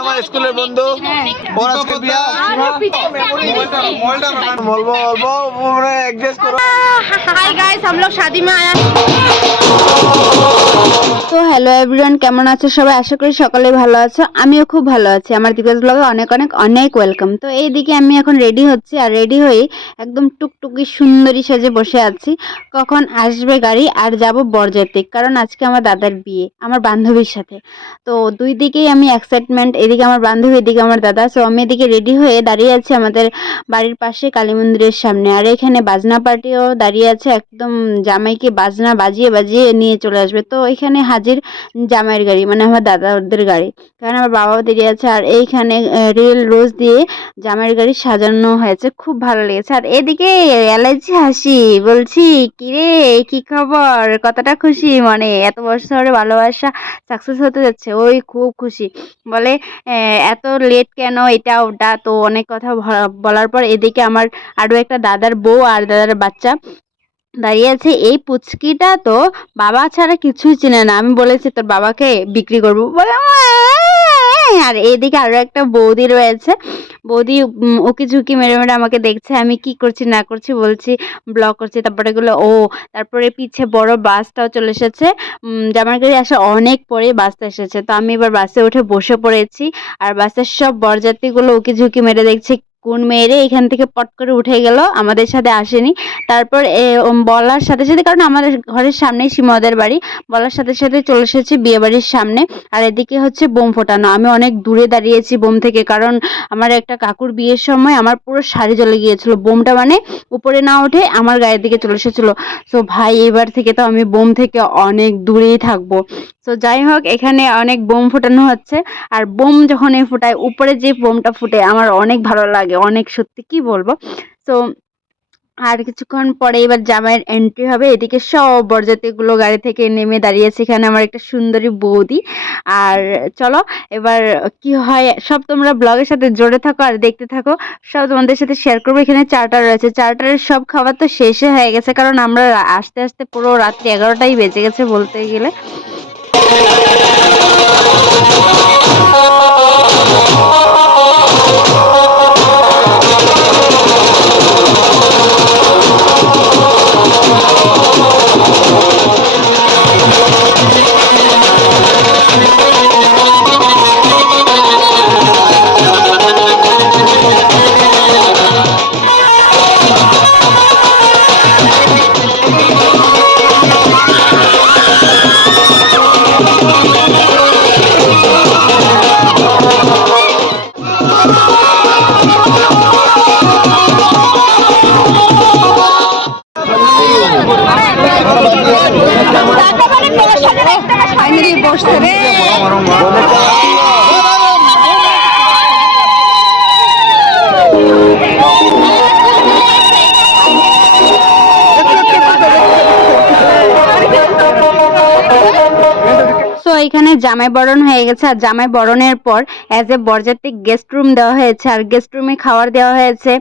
আমার স্কুলের বন্ধু। ওর আজকে বিয়া। বলবো বলবো মানে অ্যাডজাস্ট করো हाय गाइस हम लोग शादी में आया তো হ্যালো এভরিওয়ান কেমন আছো সবাই আশা করি সকলে ভালো আছো আমিও খুব ভালো আছি আমার দীপাস ব্লগে অনেক অনেক অনেক ওয়েলকাম তো এইদিকে আমি এখন রেডি হচ্ছি আর রেডি হয়ে একদম টুকটুকি সুন্দরী সেজে বসে আছি কখন আসবে গাড়ি আর যাব বরযাত্রী কারণ আজকে আমার দাদার বিয়ে আমার বান্ধবীর সাথে তো দুই দিকেই আমি এক্সাইটমেন্ট এদিকে আমার বান্ধবী এদিকে আমার দাদা সো আমি এদিকে রেডি হয়ে দাঁড়িয়ে আছি আমাদের বাড়ির পাশে কালী মন্দিরের সামনে। আর এখানে বাজনা পার্টিও দাঁড়িয়ে আছে, একদম জামাইকে বাজনা বাজিয়ে বাজিয়ে নিয়ে চলে আসবে। তো এখানে হাজির জামাইয়ের গাড়ি মানে আমার দাদাদের গাড়ি। কারণ আমার বাবাও দাঁড়িয়ে আছে, আর এইখানে রিয়েল রোজ দিয়ে জামাইয়ের গাড়ি সাজানো হয়েছে। খুব ভালো লেগেছে। আর এদিকে এলাইচি হাসি, বলছি, কিরে, কি খবর? কতটা খুশি মানে? এত বছরে ভালোবাসা সাকসেস হতে যাচ্ছে। ওই খুব খুশি। বলে এত লেট কেন? এটা ওটা। তো অনেক কথা ভ- বলার পর এদিকে আমার আরও একটা দাদার বউ আর দাদার বাচ্চা দাঁড়িয়ে আছে। এই পুচকিটা তো বাবা ছাড়া কিছুই চেনে না। আমি বলেছি তোর বাবাকে বিক্রি করব। বলে আর এইদিকে আরও একটা বৌদি রয়েছে। বৌদি উকি ঝুঁকি মেরে মেরে আমাকে দেখছে। আমি কি করছি না করছি বলছি ব্লগ করছি। তারপরে গুলো ও তারপরে পিছে বড় বাসটাও চলে এসেছে। উম, জামার গাড়ি আসা অনেক পরে বাসটা এসেছে। তো আমি এবার বাসে উঠে বসে পড়েছি। আর বাসের সব বরযাত্রীগুলো উকি ঝুঁকি মেরে দেখছে। কোন মেয়েরে এখান থেকে পট করে উঠে গেল, আমাদের সাথে আসেনি। তারপর বলার সাথে সাথে, কারণ আমাদের ঘরের সামনেই সীমাদের বাড়ি, বলার সাথে সাথে চলে এসেছে বিয়ে বাড়ির সামনে। আর এদিকে হচ্ছে বোম ফোটানো। আমি অনেক দূরে দাঁড়িয়েছি বোম থেকে, কারণ আমার একটা কাকুর বিয়ের সময় আমার পুরো শাড়ি জ্বলে গিয়েছিল। বোমটা মানে উপরে না উঠে আমার গায়ের দিকে চলে এসেছিল। সো ভাই, এবার থেকে তো আমি বোম থেকে অনেক দূরেই থাকব। তো যাই হোক, এখানে অনেক বোম ফোটানো হচ্ছে। আর বোম যখন এই ফোটায়, উপরে যে বোমটা ফুটে, আমার অনেক ভালো লাগে। অনেক সত্যি কি বলব? তো আর কিছুক্ষণ পরে এবার জামাইয়ের এন্ট্রি হবে, এদিকে সব বরযাত্রীগুলো গাড়ি থেকে নেমে দাঁড়িয়েছে, এখানে আমার একটা সুন্দরী বৌদি। আর চলো, এবার কি হয়, সব তোমরা ব্লগের সাথে জড়ে থাকো আর দেখতে থাকো, সব তোমাদের সাথে শেয়ার করব। এখানে চারটা রয়েছে, চারটার সব খাবার তো শেষে হয়ে গেছে, কারণ আমরা আস্তে আস্তে পুরো রাত্রি এগারোটাই বেজে গেছে বলতে গেলে। এখানে জামাই বরণ হয়ে গেছে। আর জামাই বরণের পর অ্যাজ এ বরযাত্রী গেস্ট রুম দেওয়া হয়েছে। আর গেস্ট রুমে খাবার দেওয়া হয়েছে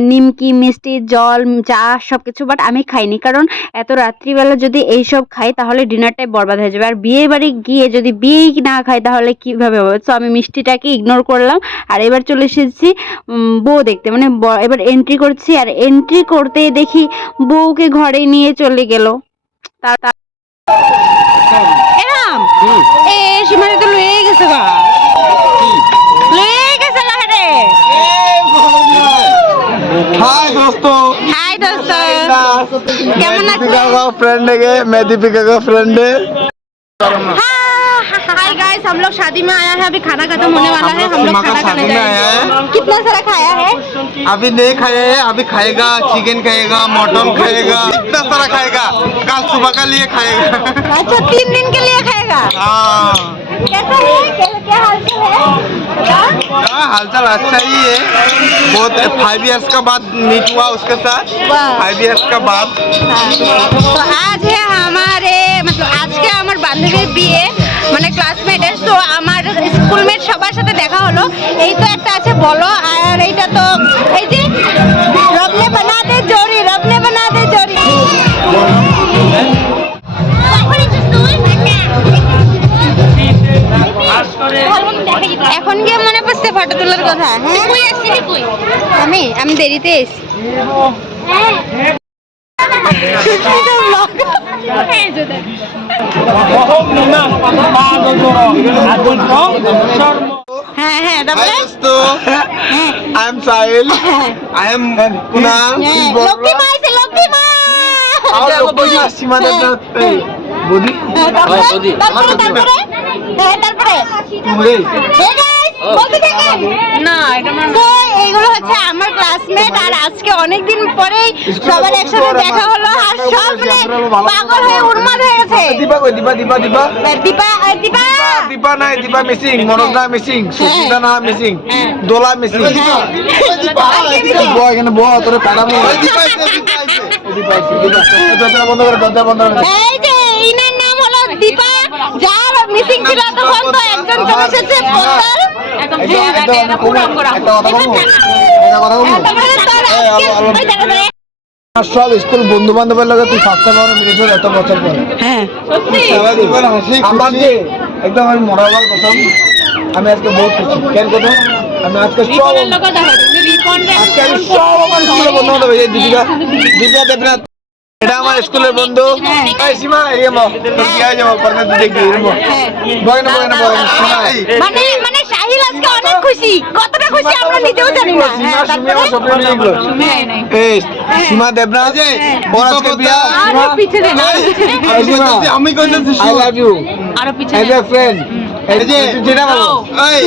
নিমকি, মিষ্টি, জল, চা সব কিছু বাট আমি খাইনি। কারণ এত রাত্রিবেলা যদি এই সব খাই, তাহলে ডিনারটাই বরবাদ হয়ে যাবে। আর বিয়ে বাড়ি গিয়ে যদি বিয়েই না খাই, তাহলে কীভাবে হবে? তো আমি মিষ্টিটাকে ইগনোর করলাম। আর এবার চলে এসেছি বউ দেখতে। মানে এবার এন্ট্রি করছি। আর এন্ট্রি করতে দেখি বউকে ঘরে নিয়ে চলে গেল। তার- এরাম এ সীমারে তো লয়ে গেছে গা লয়ে গেছে না রে हाय दोस्तों হাই দোস্ত কেমন আছো दीपिका का फ्रेंड है मैं दीपिका का फ्रेंड है हाय गाइस हम लोग शादी में आया है अभी खाना खत्म होने वाला है हम लोग खाना खाने शादी में आया जाएंगे है कितना सारा खाया है अभी नहीं खाया है अभी खाएगा चिकन खाएगा मटन खाएगा इतना सारा खाएगा कल सुबह का लिए खाएगा। अच्छा तीन दिन के लिए खाएगा? हाँ। कैसा है? क्या हालचाल है? हाँ, अच्छा ही है। बहुत फाइव इयर्स का बाद मीट हुआ उसके साथ। फाइव इयर्स का बाद। हाँ। तो आज है हमारे मतलब आज के हमारे बांधवी भी है। मैंने क्लास তো আমার স্কুলমেট সবার সাথে দেখা হলো। এই তো একটা আছে বলো আর এইটা তো এই যে রবনে বানাতে জোরি রবনে বানাতে জোরি। ফটো তোলার কথা। হ্যাঁ। আমি আমি দেরিতে এসেছি। হ্যাঁ হ্যাঁ তারপরে হ্যাঁ, I am Sahil I am Kunal Lakshmi মা আইছে লক্ষ্মী মা আর লক্ষ্মী মা সীমানা দাতে বদি। বদি। তারপরে তারপরে? হে গাইস বলতে থাকেন? না এটা মানে এইগুলো হচ্ছে আমার ক্লাসমেট আর আজকে অনেকদিন পরেই সবার একসাথে দেখা হলো আর সব মানে পাগল হয়ে উন্মাদ হয়ে গেছে। দীপা কই দীপা দীপা দীপা? দীপা দীপা দীপা। নাই দীপা মিসিং মনোজদা মিসিং সুচিতা না মিসিং দোলা মিসিং বয় এখানে বয় তোর কাটামো দীপা দীপা দরজা বন্ধ করে দরজা বন্ধ করে। এই যে ইনার নাম হলো দীপা। যার মিসিং ছিল তখন তো একজন চলে এসেছে পোস্টার সব স্কুল বন্ধু বান্ধবের লগে তুই সাতটা বারো মিনিট ধরে এত বছর পরে। হ্যাঁ আমার একদম আমি মরাবার আমি আজকে বহুত খুশি। কেন কথা? আমি আজকে সব আজকে আমি সব আমার স্কুলের বন্ধু বান্ধব এই যে দীপিকা। দীপিকা দেবনাথ। এটা আমার স্কুলের বন্ধু। এই সীমা এই মো। তোর কি আছে মো? পরে দেখবি বয় না বয় না বয় না। মানে মানে সাহিল আজকে অনেক খুশি। কতটা খুশি আমরা নিজেও জানি না। সীমা হ্যাঁ, সীমা ওর আজকে বিয়া। আরও পিছনে আমি কইতেছি আই লাভ ইউ। আরও পিছনে। এজ এ ফ্রেন্ড এই যে যেটা বলো এই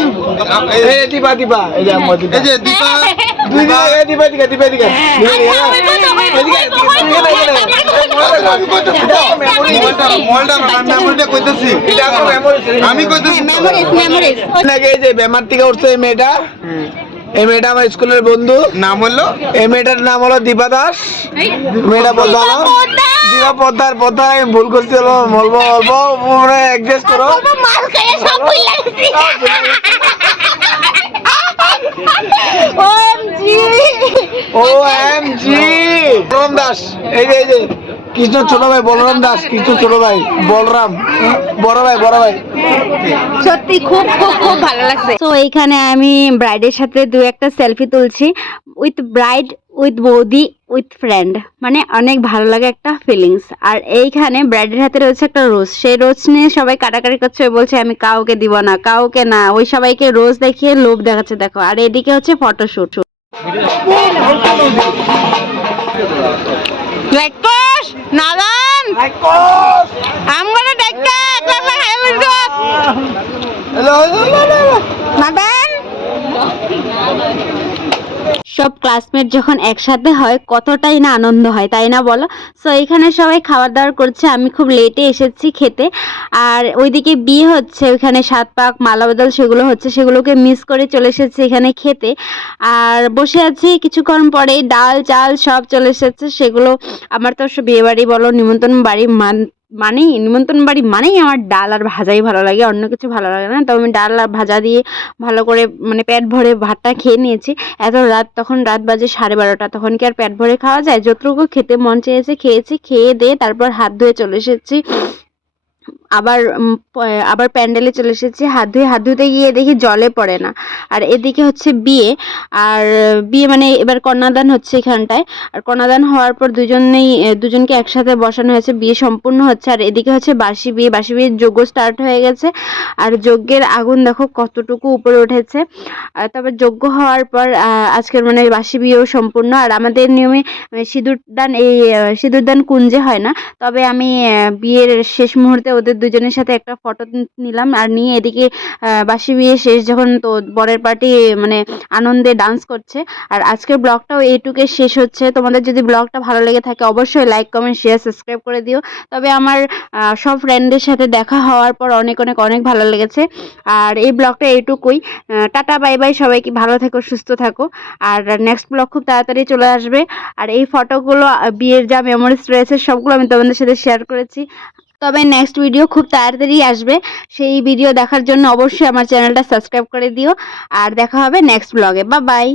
এই দীপা দীপা এই যে আমার দীপা এই যে দীপা দুই এই দীপা দিকে দীপা দিকে আমি কইতেছি মেমোরিজ মেমোরিজ নাকি যে বেমার থেকে উঠছে এই মেয়েটা এই মেয়েটা আমার স্কুলের বন্ধু। নাম হলো? এই মেয়েটার নাম হলো দীপা দাস। মেয়েটা বলতে হলো দীপা পদ্মার পদ্মার আমি ভুল করছি হলো বলব অল্প মানে অ্যাডজাস্ট করো। ও এম জি দাস এই যে এই যে। কৃষ্ণ ছোট ভাই বলরাম দাস কৃষ্ণ ছোট ভাই বলরাম। বড় ভাই বড় ভাই। সত্যি খুব খুব খুব ভালো লাগছে। তো এইখানে আমি ব্রাইডের সাথে দু একটা সেলফি তুলছি উইথ ব্রাইড উইথ বৌদি উইথ ফ্রেন্ড মানে অনেক ভালো লাগে একটা ফিলিংস আর এইখানে ব্রাইডের হাতে রয়েছে একটা রোজ সেই রোজ নিয়ে সবাই কাটাকাটি করছে বলছে আমি কাউকে দিব না কাউকে না। ওই সবাইকে রোজ দেখিয়ে লোভ দেখাচ্ছে দেখো। আর এদিকে হচ্ছে ফটোশুট নাদান আমরা দেখা একলা খাই বলছো নাদান সব ক্লাসমেট যখন একসাথে হয়, কতটাই না আনন্দ হয়, তাই না বলো? সো এখানে সবাই খাবার দাবার করছে, আমি খুব লেটে এসেছি খেতে। আর ওইদিকে বিয়ে হচ্ছে, ওইখানে সাত পাক মালা বদল সেগুলো হচ্ছে, সেগুলোকে মিস করে চলে এসেছি এখানে খেতে। আর বসে আছি, কিছুক্ষণ পরেই ডাল চাল সব চলে এসেছে, সেগুলো আমার তো বিয়ে বাড়ি বলো, নিমন্ত্রণ বাড়ি মান মানেই নিমন্ত্রণ বাড়ি মানেই আমার ডাল আর ভাজাই ভালো লাগে, অন্য কিছু ভালো লাগে না। তবে আমি ডাল আর ভাজা দিয়ে ভালো করে মানে পেট ভরে ভাতটা খেয়ে নিয়েছি। এত রাত, তখন রাত বাজে সাড়ে বারোটা, তখন কি আর পেট ভরে খাওয়া যায়? যতটুকু খেতে মন চেয়েছে খেয়েছি, খেয়ে দিয়ে তারপর হাত ধুয়ে চলে এসেছি। আবার আবার প্যান্ডেলে চলে এসেছি হাত ধুয়ে হাত ধুতে গিয়ে দেখি জলে পড়ে না। আর এদিকে হচ্ছে বিয়ে। আর, বিয়ে মানে এবার কন্যাদান হচ্ছে এখানটায়। আর কন্যাদান হওয়ার পর দুজনেই দুজনকে একসাথে বসানো হয়েছে। বিয়ে সম্পূর্ণ হচ্ছে। আর এদিকে হচ্ছে বাসি বিয়ে। বাসি বিয়ের যজ্ঞ স্টার্ট হয়ে গেছে। আর যজ্ঞের আগুন দেখো কতটুকু উপরে উঠেছে। আর তারপর যজ্ঞ হওয়ার পর আজকের মানে বাসি বিয়েও সম্পূর্ণ। আর আমাদের নিয়মে সিঁদুরদান, এই সিঁদুরদান কুঞ্জে হয় না। তবে আমি বিয়ের শেষ মুহূর্তে ওদের দুজনের সাথে একটা ফটো নিলাম আর নিয়ে এদিকে বাসি বিয়ে শেষ যখন তো বরের পার্টি মানে আনন্দে ডান্স করছে। আর আজকের ব্লগটাও এইটুকে শেষ হচ্ছে। তোমাদের যদি ব্লগটা ভালো লেগে থাকে অবশ্যই লাইক কমেন্ট শেয়ার সাবস্ক্রাইব করে দিও। তবে আমার সব ফ্রেন্ডদের সাথে দেখা হওয়ার পর অনেক অনেক অনেক ভালো লেগেছে। আর এই ব্লগটা এইটুকুই। টাটা বাই বাই সবাইকে ভালো থেকো, সুস্থ থাকো। আর নেক্সট ব্লগ খুব তাড়াতাড়ি চলে আসবে। আর এই ফটোগুলো বিয়ের যা মেমোরিজ রয়েছে, সবগুলো আমি তোমাদের সাথে শেয়ার করেছি। তবে নেক্সট ভিডিও খুব তাড়াতাড়ি আসবে। সেই ভিডিও দেখার জন্য অবশ্যই আমার চ্যানেলটা সাবস্ক্রাইব করে দিও। আর দেখা হবে নেক্সট ব্লগে বা বাই